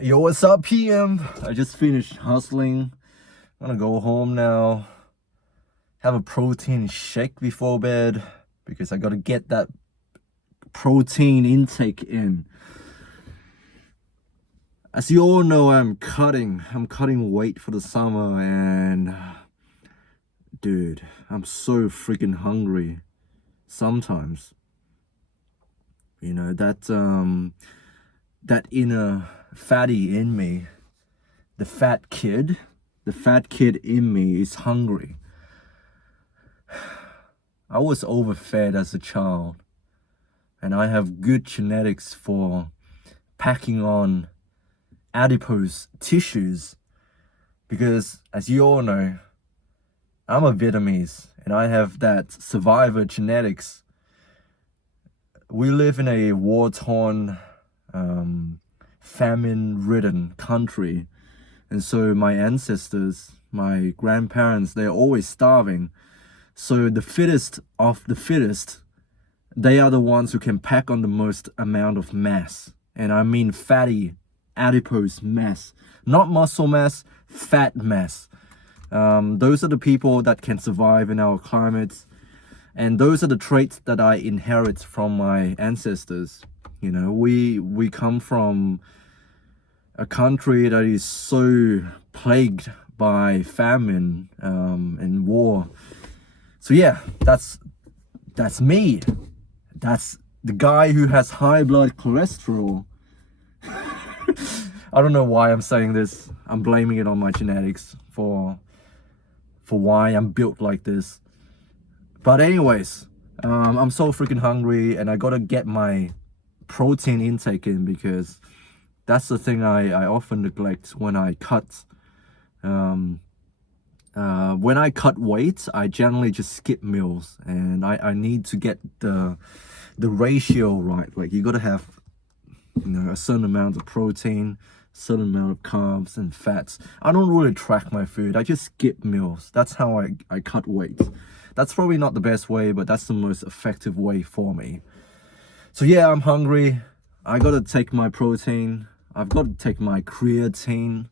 Yo, what's up, PM? I just finished hustling. I'm gonna go home now. Have a protein shake before bed because I gotta get that protein intake in. As you all know, I'm cutting weight for the summer, and dude, I'm so freaking hungry sometimes. You know, that inner fatty in me, the fat kid in me is hungry. I was overfed as a child, and I have good genetics for packing on adipose tissues because, as you all know, I'm a Vietnamese and I have that survivor genetics. We live in a war-torn, famine-ridden country, and so my ancestors, my grandparents, they're always starving. So the fittest of the fittest, they are the ones who can pack on the most amount of mass. And I mean fatty, adipose mass. Not muscle mass, fat mass. Those are the people that can survive in our climates. And those are the traits that I inherit from my ancestors. You know, we come from a country that is so plagued by famine and war. So yeah, that's me. That's the guy who has high blood cholesterol. I don't know why I'm saying this. I'm blaming it on my genetics for why I'm built like this. But anyways, I'm so freaking hungry and I gotta get my protein intake in because that's the thing I often neglect when I cut. When I cut weight, I generally just skip meals, and I need to get the ratio right. Like, you gotta have, you know, a certain amount of protein, certain amount of carbs and fats. I don't really track my food. I just skip meals. That's how I cut weight. That's probably not the best way, but that's the most effective way for me. So yeah, I'm hungry. I gotta take my protein. I've got to take my creatine.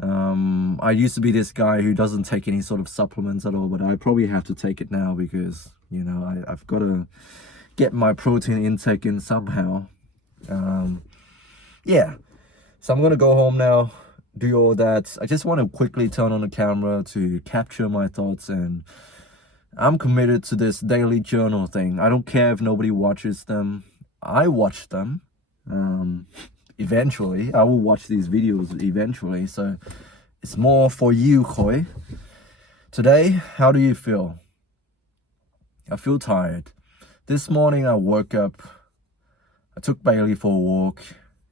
I used to be this guy who doesn't take any sort of supplements at all, but I probably have to take it now because, you know, I've got to get my protein intake in somehow. Yeah, so I'm gonna go home now, do all that. I just want to quickly turn on the camera to capture my thoughts, and I'm committed to this daily journal thing. I don't care if nobody watches them. I watch them. Eventually, I will watch these videos eventually. So it's more for you, Khoi. Today, how do you feel? I feel tired. This morning I woke up, I took Bailey for a walk,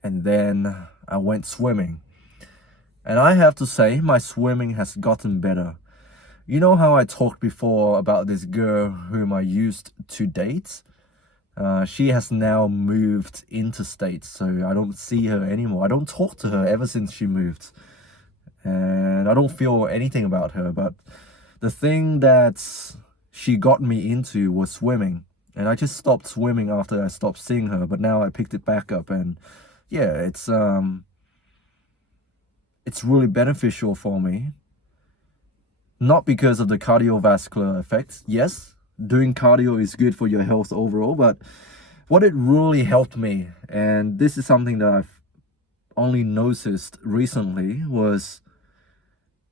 and then I went swimming. And I have to say, my swimming has gotten better. You know how I talked before about this girl whom I used to date? She has now moved interstate, so I don't see her anymore. I don't talk to her ever since she moved. And I don't feel anything about her, but the thing that she got me into was swimming. And I just stopped swimming after I stopped seeing her, but now I picked it back up, and yeah, it's really beneficial for me. Not because of the cardiovascular effects. Yes, doing cardio is good for your health overall, but what it really helped me, and this is something that I've only noticed recently, was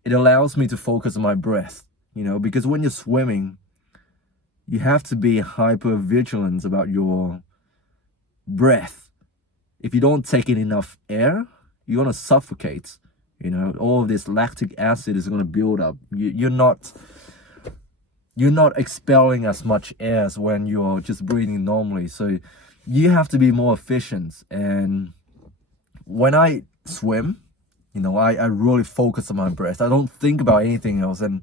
it allows me to focus on my breath. You know, because when you're swimming, you have to be hyper vigilant about your breath. If you don't take in enough air, you're gonna suffocate. You know, all of this lactic acid is gonna build up. You're not expelling as much air as when you're just breathing normally. So you have to be more efficient. And when I swim, you know, I really focus on my breath. I don't think about anything else. And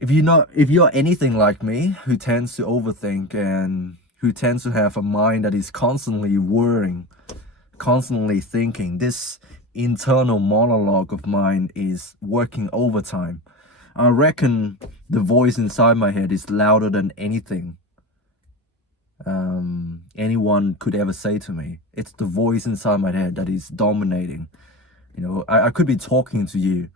if you're anything like me, who tends to overthink and who tends to have a mind that is constantly worrying, constantly thinking, this internal monologue of mine is working overtime. I reckon the voice inside my head is louder than anything. anyone could ever say to me. It's the voice inside my head that is dominating. You know, I could be talking to you.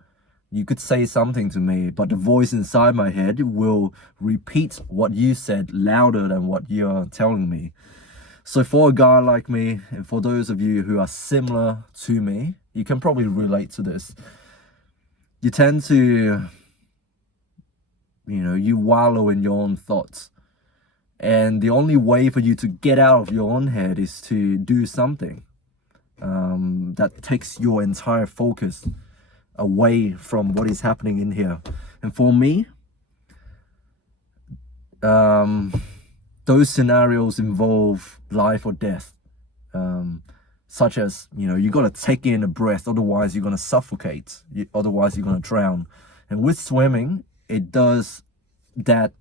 You could say something to me, but the voice inside my head will repeat what you said louder than what you're telling me. So for a guy like me, and for those of you who are similar to me, you can probably relate to this. You tend to, you wallow in your own thoughts. And the only way for you to get out of your own head is to do something that takes your entire focus away from what is happening in here. And for me, those scenarios involve life or death, such as, you got to take in a breath, otherwise you're going to suffocate, otherwise you're going to drown. And with swimming, it does that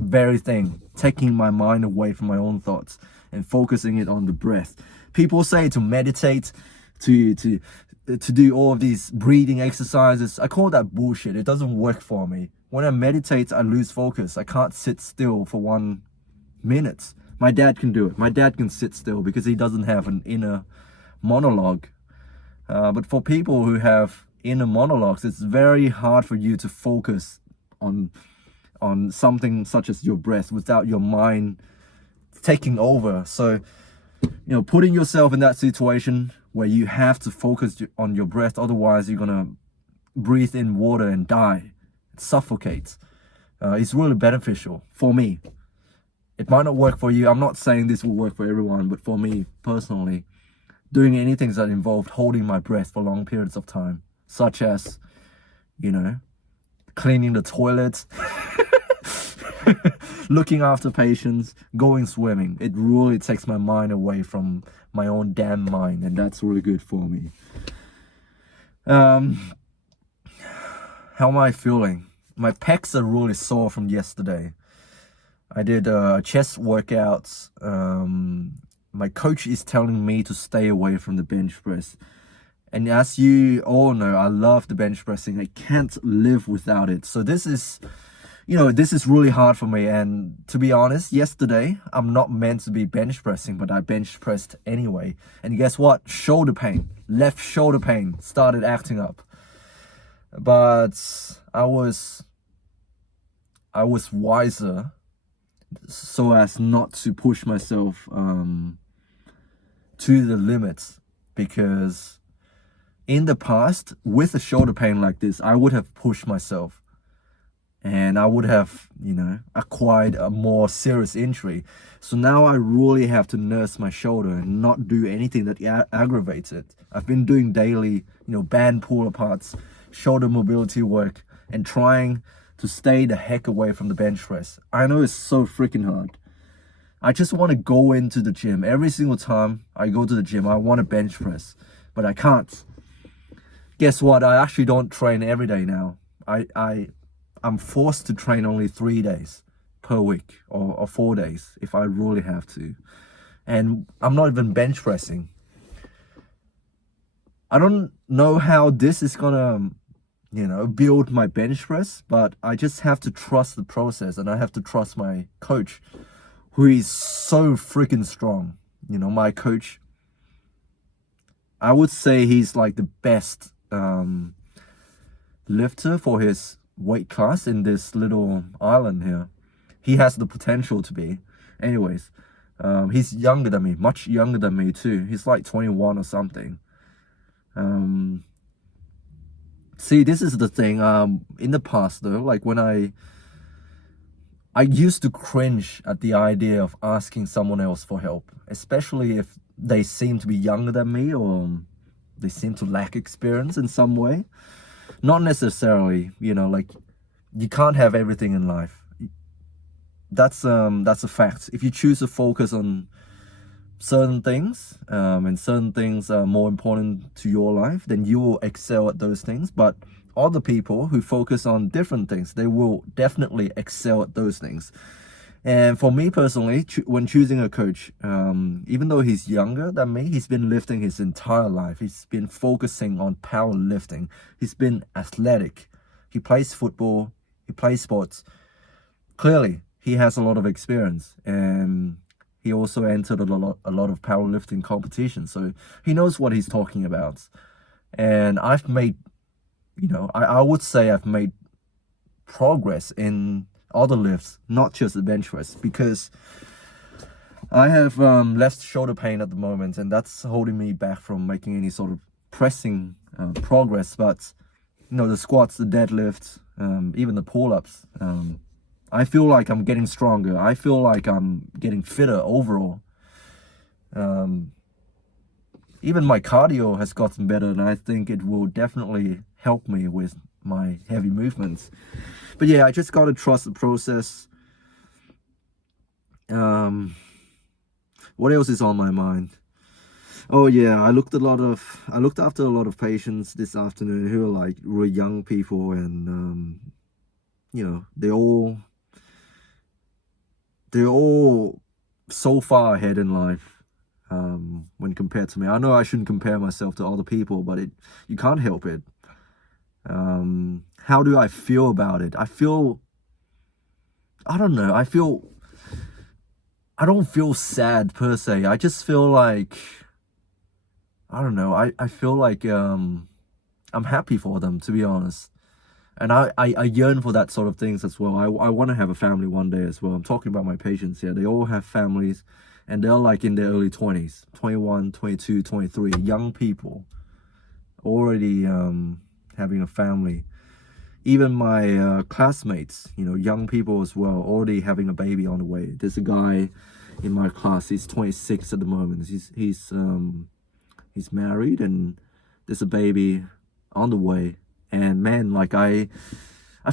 very thing, taking my mind away from my own thoughts and focusing it on the breath. People say to meditate, to do all of these breathing exercises. I call that bullshit. It doesn't work for me. When I meditate, I lose focus. I can't sit still for 1 minute. My dad can do it. My dad can sit still because he doesn't have an inner monologue. But for people who have inner monologues, it's very hard for you to focus on something such as your breath without your mind taking over. So, putting yourself in that situation where you have to focus on your breath, otherwise you're gonna breathe in water and die, suffocate. It's really beneficial for me. It might not work for you. I'm not saying this will work for everyone, but for me personally, doing anything that involved holding my breath for long periods of time, such as, cleaning the toilets, looking after patients, going swimming. It really takes my mind away from my own damn mind, and that's really good for me. How am I feeling? My pecs are really sore from yesterday. I did chest workouts. My coach is telling me to stay away from the bench press. And as you all know, I love the bench pressing. I can't live without it. So this is really hard for me. And to be honest, yesterday, I'm not meant to be bench pressing, but I bench pressed anyway. And guess what? Shoulder pain, left shoulder pain started acting up. But I was wiser so as not to push myself to the limits, because in the past, with a shoulder pain like this, I would have pushed myself and I would have, acquired a more serious injury. So now I really have to nurse my shoulder and not do anything that aggravates it. I've been doing daily, band pull aparts, shoulder mobility work, and trying to stay the heck away from the bench press. I know it's so freaking hard. I just want to go into the gym. Every single time I go to the gym, I want to bench press, but I can't. Guess what? I actually don't train every day now. I'm forced to train only 3 days per week or 4 days if I really have to. And I'm not even bench pressing. I don't know how this is gonna, build my bench press, but I just have to trust the process, and I have to trust my coach, who is so freaking strong. My coach, I would say he's like the best lifter for his weight class in this little island here. He has the potential to be. Anyways, he's younger than me, much younger than me too. He's like 21 or something. See, this is the thing. In the past though, like when I used to cringe at the idea of asking someone else for help, especially if they seem to be younger than me or they seem to lack experience in some way. Not necessarily, like you can't have everything in life. That's a fact. If you choose to focus on certain things, and certain things are more important to your life, then you will excel at those things. But other people who focus on different things, they will definitely excel at those things. And for me personally, when choosing a coach, even though he's younger than me, he's been lifting his entire life. He's been focusing on powerlifting. He's been athletic. He plays football. He plays sports. Clearly, he has a lot of experience, and he also entered a lot of powerlifting competitions, so he knows what he's talking about. And I've made, I would say I've made progress in other lifts, not just the bench press, because I have left shoulder pain at the moment, and that's holding me back from making any sort of pressing progress. But the squats, the deadlifts, even the pull-ups, I feel like I'm getting stronger. I feel like I'm getting fitter overall. Even my cardio has gotten better, and I think it will definitely help me with my heavy movements. But yeah, I just gotta trust the process. What else is on my mind? Oh yeah, I looked after a lot of patients this afternoon who are like really young people, and they're all so far ahead in life when compared to me. I know I shouldn't compare myself to other people, but you can't help it. How do I feel about it? I don't know. I don't feel sad per se. I just feel like, I don't know. I feel like I'm happy for them, to be honest. And I yearn for that sort of things as well. I want to have a family one day as well. I'm talking about my patients here. They all have families, and they're like in their early 20s, 21, 22, 23, young people already having a family. Even my classmates, young people as well, already having a baby on the way. There's a guy in my class, he's 26 at the moment. He's married, and there's a baby on the way. And man, like I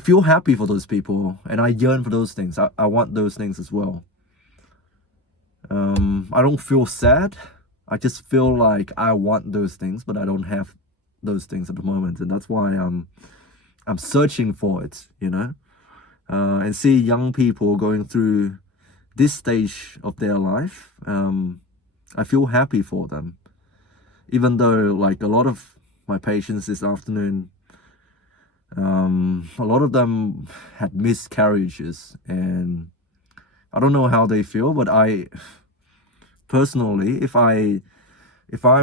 feel happy for those people, and I yearn for those things. I want those things as well. I don't feel sad. I just feel like I want those things, but I don't have those things at the moment, and that's why I'm searching for it, and see young people going through this stage of their life. I feel happy for them, even though like a lot of my patients this afternoon, a lot of them had miscarriages, and I don't know how they feel, but I personally, if I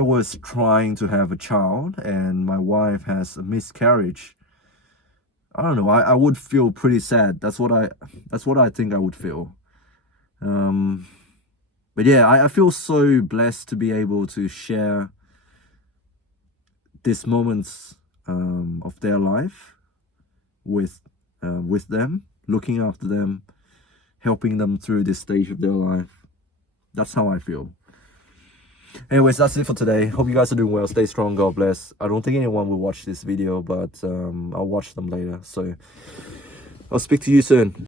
was trying to have a child and my wife has a miscarriage, I don't know, I would feel pretty sad. That's what I think I would feel. But yeah, I feel so blessed to be able to share these moments of their life with them, looking after them, helping them through this stage of their life. That's how I feel. Anyways, that's it for today. Hope you guys are doing well. Stay strong. God bless. I don't think anyone will watch this video, but I'll watch them later. So I'll speak to you soon.